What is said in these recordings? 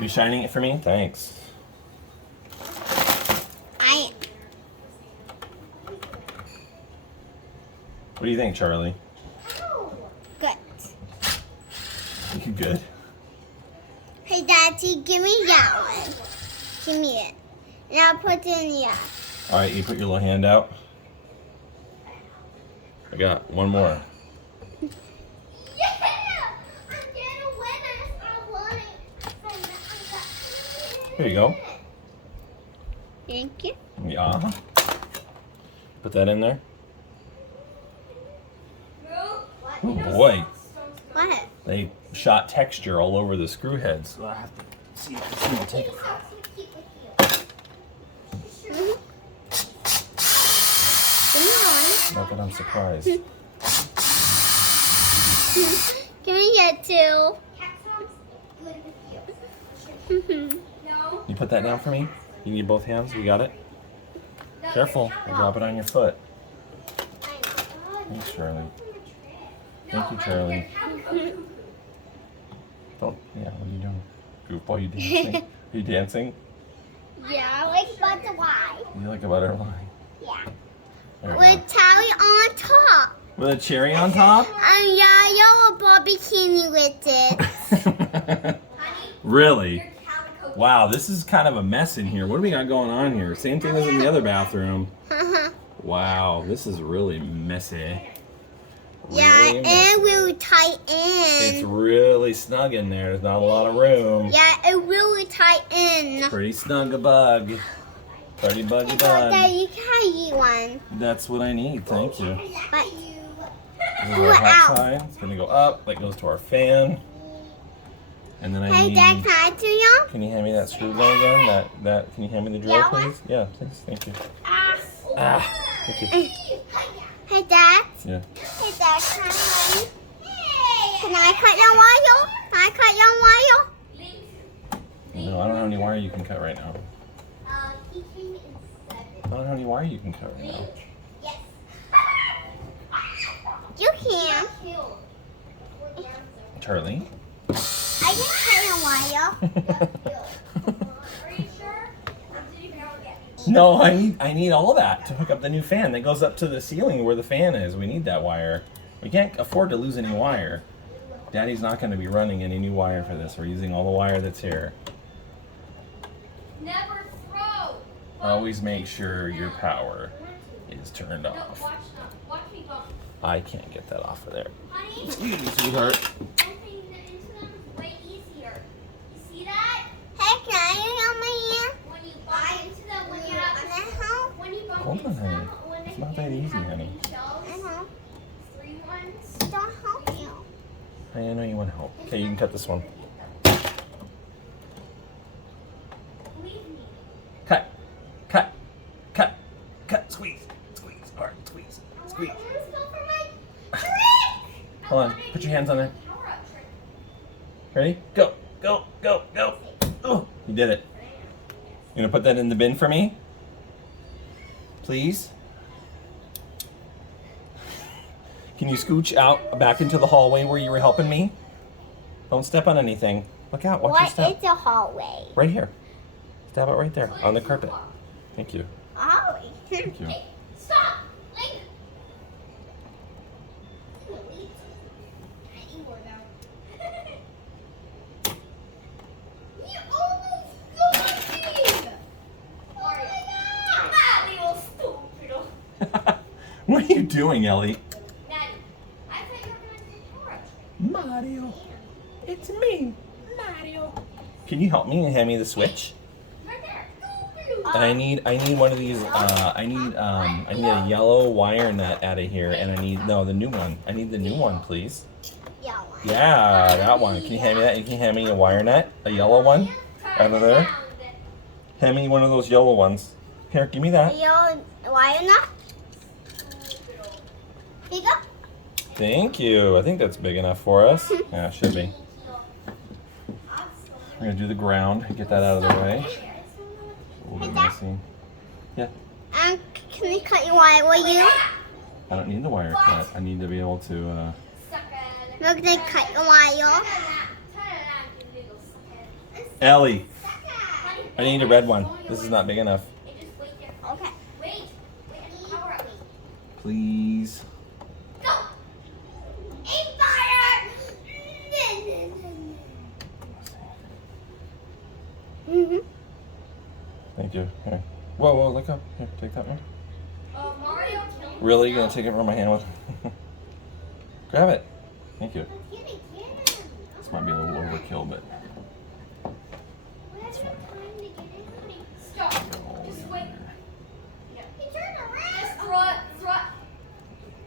You shining it for me? Thanks. What do you think, Charlie? Good. You good? Hey, Daddy, give me that one. Give me it. And I'll put it in here. All right, you put your little hand out. I got one more. Here you go. Thank you. Yeah. Put that in there. Oh boy. What? They shot texture all over the screw heads. So I have to see if this thing will take it. Not that I'm surprised. Give me that too. You put that down for me? You need both hands? You got it? Careful. I'll drop it on your foot. Thanks, Charlie. Thank you, Charlie. Don't. Yeah, what are you doing? Goofball, you dancing? Are you dancing? Yeah, I like butterfly. You like a butterfly? Yeah. There we With cherry on top. With a cherry on top? Yeah, yellow barbecue with it. Really? Wow, this is kind of a mess in here. What do we got going on here? Same thing as in the other bathroom. Wow, this is really messy. Yeah, Really and messy. really tight It's in. really snug in there. There's not a lot of room. Yeah, it really tight in. Pretty snug a bug. Pretty buggy bug. Daddy, can you one? That's what I need. Thank you. But This is our hot side. It's gonna go up. That goes to our fan. And then I hey, Dad, need. can I do you? Can you hand me that screw gun again? That. Can you hand me the drill, Yeah, please? Yeah, please. Thank you. Ah. Thank you. Hey, Dad. Yeah. Hey, Dad, can I cut your wire? Can I cut your wire? No, I don't have any wire you can cut right now. I don't have any wire you can cut right now. You can. Charlie. I can cut your wire. No, I need all that to hook up the new fan that goes up to the ceiling where the fan is. We need that wire. We can't afford to lose any wire. Daddy's not going to be running any new wire for this. We're using all the wire that's here. Never throw. Always make sure your power is turned No, off. watch me bump. I can't get that off of there. Honey, Excuse me, sweetheart. bumping into them is way easier. You see that? Hey, can I use my hand? When you bump into them, when you have when you bump Hold on, into them, honey. when It's not that easy, honey. Shells, I know. 3 ones. Don't help you. I know you want help. Okay, you can cut this one. Believe me. Cut. Cut. Cut. Cut. Squeeze. Squeeze. All right, squeeze. Squeeze. Let's go for my trick. Hold on. Put your hands on there. Power up trick. Ready? Go. Go. Go. Go. Oh, you did it. You gonna put that in the bin for me? Please? Can you scooch out back into the hallway where you were helping me? Don't step on anything. Look out. Watch your What step. is the hallway? Right here. Stab it right there on the carpet. Thank you. Hallway. Thank you. Hey, stop. Link. You almost got me. Oh my God. Little stupid. What are you doing, Ellie? Daddy, I thought you were going to do power up trick. Mario. It's me, Mario. Can you help me and hand me the switch? Right there. And I need one of these. I need a yellow wire nut out of here, and the new one. I need the new one, please. Yeah. Yeah, that one. Can you hand me that? You can hand me a wire nut, a yellow one, out of there. Hand me one of those yellow ones. Here, give me that. Your wire nut? Here you go. Thank you. I think that's big enough for us. Yeah, it should be. We're gonna do the ground. Get that out of the way. A little bit messy. Yeah. Can I cut your wire? Will you? I don't need the wire cut. I need to be able to. Look, they cut your wire. Ellie, I need a red one. This is not big enough. Okay. Wait. Power up. Please. Go. Aim fire! Mm-hmm. Thank you. Here. Whoa, whoa, look up. Here, take that one. Mario killed Really? You gonna take it from my hand with? Grab it. Thank you. This might be a little overkill, but it's fine. Stop. Just wait. Just throw it.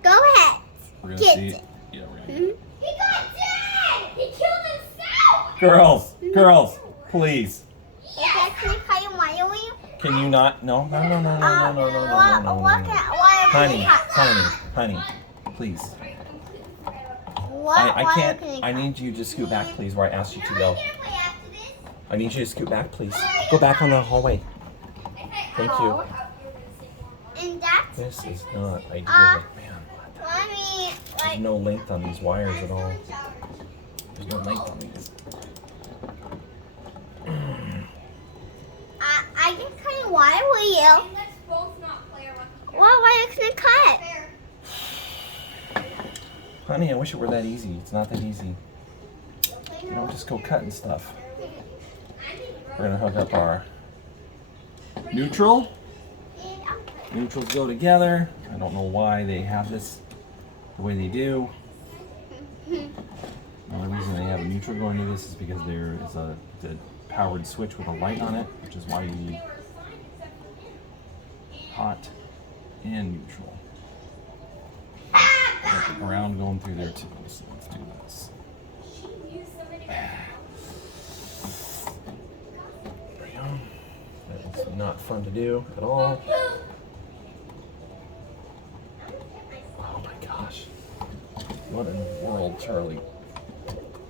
Go ahead. We're gonna Get see. it. Yeah, we're gonna. Mhm. He got dead. He killed himself. Girls, please. Okay, can I call you Mario? Can you not? No. Honey, please. I can't. I need you to scoot back, please, where I asked you to go. I need you to scoot back, please. Go back on the hallway. Thank you. And that's This is not ideal. Man, Mommy, there's no length on these wires at all. There's no length on these. I can cut it. Why will you? Let's both not play around. Why can I cut? Fair. Honey, I wish it were that easy. It's not that easy. You don't just go cutting stuff. We're gonna hook up our neutral. Neutrals go together. I don't know why they have this the way they do. The only reason they have a neutral going to this is because there is a powered switch with a light on it, which is why you need hot and neutral. Got the ground going through there too, so let's do this. There we go. That is not fun to do at all. Oh my gosh. What in the world, Charlie?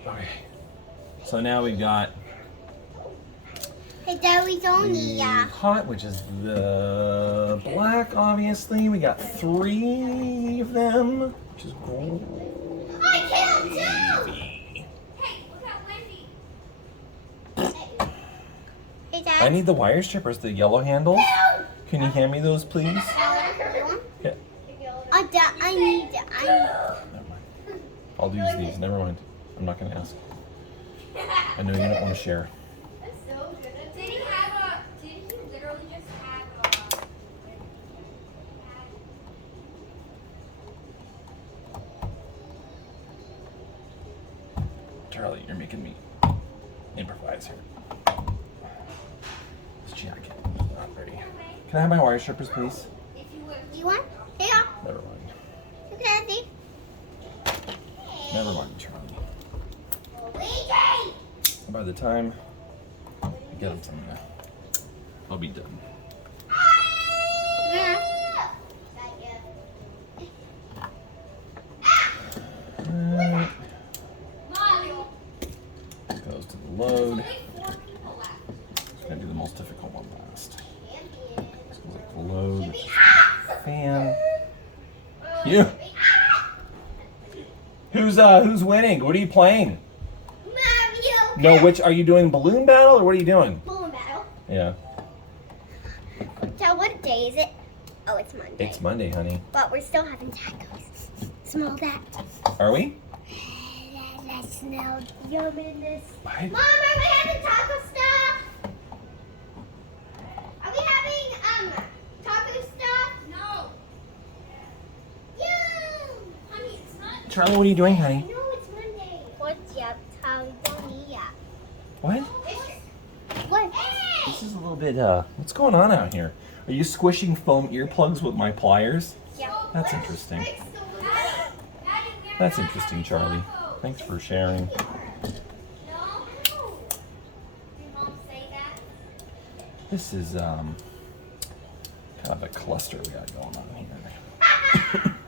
Okay. So now we've got Hey, Dad, we don't need the ya. hot, which is the black, obviously. We got 3 of them, which is gold. I killed two. Hey, look at Wendy. Hey, Dad. I need the wire strippers, the yellow handles. Can you hand me those, please? Yeah. Dad, I need it. Never mind. I'll use these. Never mind. I'm not going to ask. I know you don't want to share. That's so good. Did he literally just have Charlie, you're making me improvise here. This jacket is not ready. Can I have my wire strippers, please? if you would? You want? Here you Never mind. go. Okay, Daddy. Never mind, Charlie. Luigi! By the time I get them from you, I'll be done. Yeah. Alright, Mario. goes to the load. Wait for people left. It's gonna do the most difficult one last. This goes like the load, which is the fan. You. Who's winning? What are you playing? Mario! No, which are you doing? Balloon battle or what are you doing? Balloon battle. Yeah, Dad, what day is it? Oh, it's Monday. it's Monday, honey. But we're still having tacos. Smell that. Are we? That smells yumminess. What? Mom, are we having taco stuff? Are we having taco stuff? No. Yeah. Honey, it's not. Charlie, what are you doing, honey? No, it's Monday. What's up, Tom? Don't eat ya. What? What? This is a little bit, what's going on out here? Are you squishing foam earplugs with my pliers? Yeah. That's interesting. That's interesting, Charlie. Thanks for sharing. No. Did Mom say that? This is, kind of a cluster we got going on here.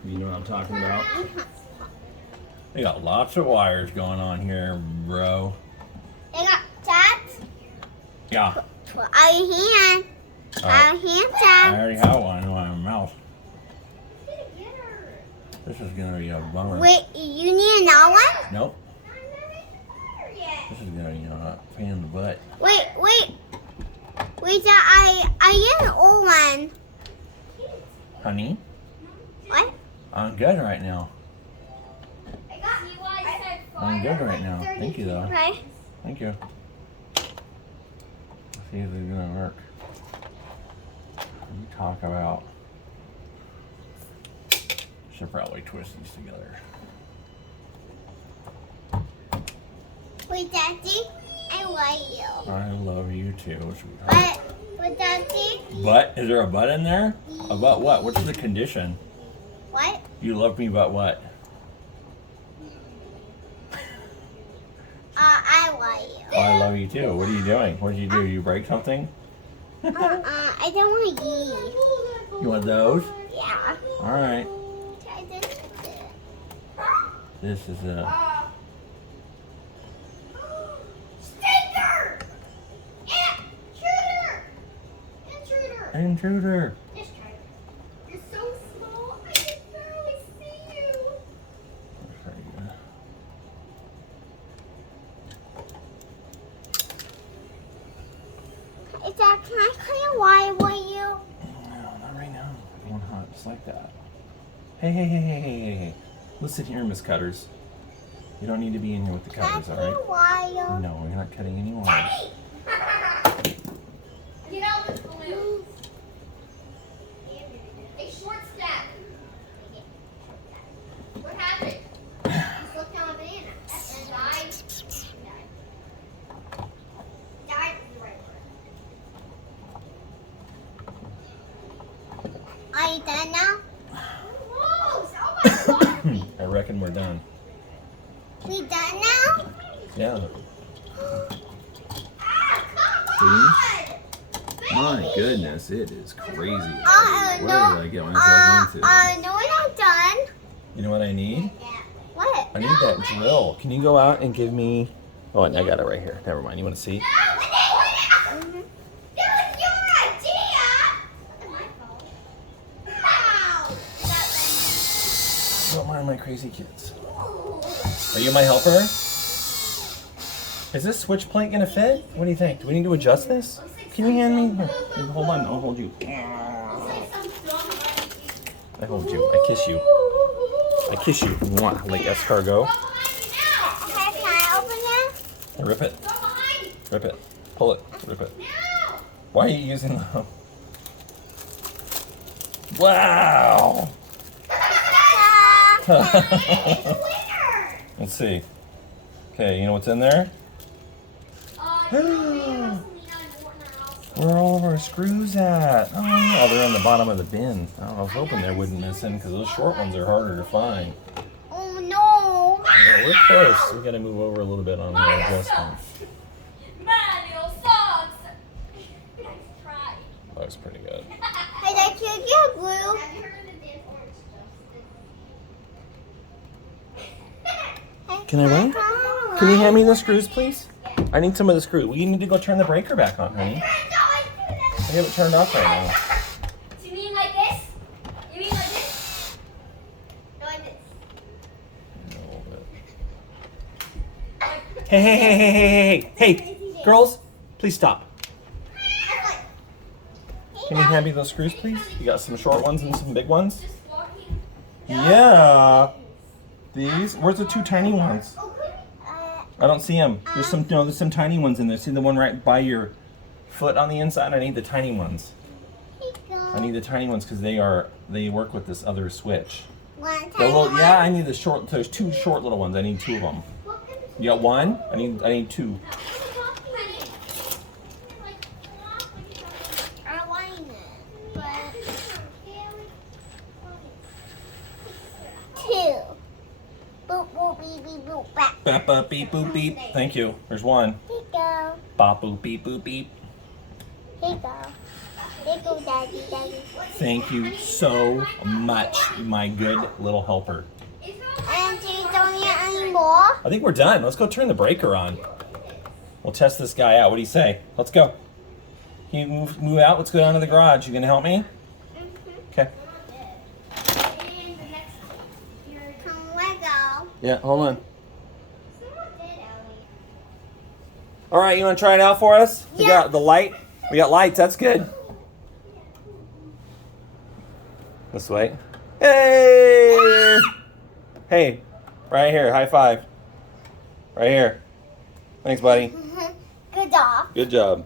You know what I'm talking about? We got lots of wires going on here, bro. They got that. Yeah. Put out your hand. Out Alright. your hand, I Dad. already have one in my mouth. This is gonna be a bummer. Wait, you need another one? Nope. This is gonna, pain in the butt. I'm good right now. Thank you, though. Okay. Thank you. Let's see if it's gonna work. You talk about. Should probably twist these together. Wait, Daddy, I love you. I love you too, sweetheart. But Daddy. Butt? Is there a butt in there? A butt what? What's the condition? What? You love me, but what? I love you. Oh, I love you too. What are you doing? What did you do? You break something? I don't want to eat. You want those? Yeah. All right. Try this. This is a. Stinker! Intruder! Intruder. Just try it. You're so small, I can barely see you. There you go. Is that, can I clean wire with you? No, not right now. I want hot, just like that. Hey. Listen here, Miss Cutters. You don't need to be in here with the Can I cutters, all clean wire? right? No, we're not cutting any wires. Get out this balloon. A short step. What happened? You slipped on a banana and died. Died is the right word. Are you done now? Gross! Oh my god! I reckon we're done. We done now? Yeah. Ah, come on! My goodness, it is crazy. What did No. I get myself into? No, we're not done. You know what I need? What? I need that drill. Can you go out and give me? Oh, and I got it right here. Never mind. You want to see? Mhm. It was your idea! It wasn't my fault. Ow! Don't mind my crazy kids. Are you my helper? Is this switch plate gonna fit? What do you think? Do we need to adjust this? Can you hand me? Here, hold on. I'll hold you. I hold you. I kiss you. I kiss you. Mwah, like escargot. Okay, can I open it? And rip it. Rip it. Pull it. Rip it. Why are you using the? Wow. Let's see. Okay, you know what's in there? Where are all of our screws at? Oh, they're in the bottom of the bin. Oh, I was hoping they wouldn't miss in because those short ones are harder to find. Oh no. Yeah, we're close. We got to move over a little bit on the adjustment. Manual socks! Nice try. That was pretty good. Hey, Dad, can you get glue? Have you heard of the Dan Orange Can I run? Can you hand me the screws, please? I need some of the screws. We need to go turn the breaker back on, honey. I have it turned off right now. Do you mean like this? You mean like this? No, like this. Hey, girls, please stop. Can you hand me those screws, please? You got some short ones and some big ones? Just walking. Yeah. These? Where's the two tiny ones? Uh, I don't see them. There's some tiny ones in there. See the one right by your foot on the inside? I need the tiny ones. here you go. I need the tiny ones because they work with this other switch. One The tiny little, one. yeah, I need the short. There's two short little ones. I need two of them. You got one? I need two. I want it, but two. Boop, boop, beep, beep, boop, bap. Bap, bap, beep, boop, beep. Thank you. There's one. Here you go. Bop, boop, beep, boop, beep. Here you go. Here you go, Daddy, Daddy. Thank you so much, my good little helper. And do you don't need any more? I think we're done. Let's go turn the breaker on. We'll test this guy out. What do you say? Let's go. Can you move out? Let's go down to the garage. You gonna help me? Okay. Come Lego. Yeah, hold on. All right, you want to try it out for us? We got the light. We got lights. That's good. This way. Hey! Hey, right here. High five. Right here. Thanks, buddy. Good job. Good job.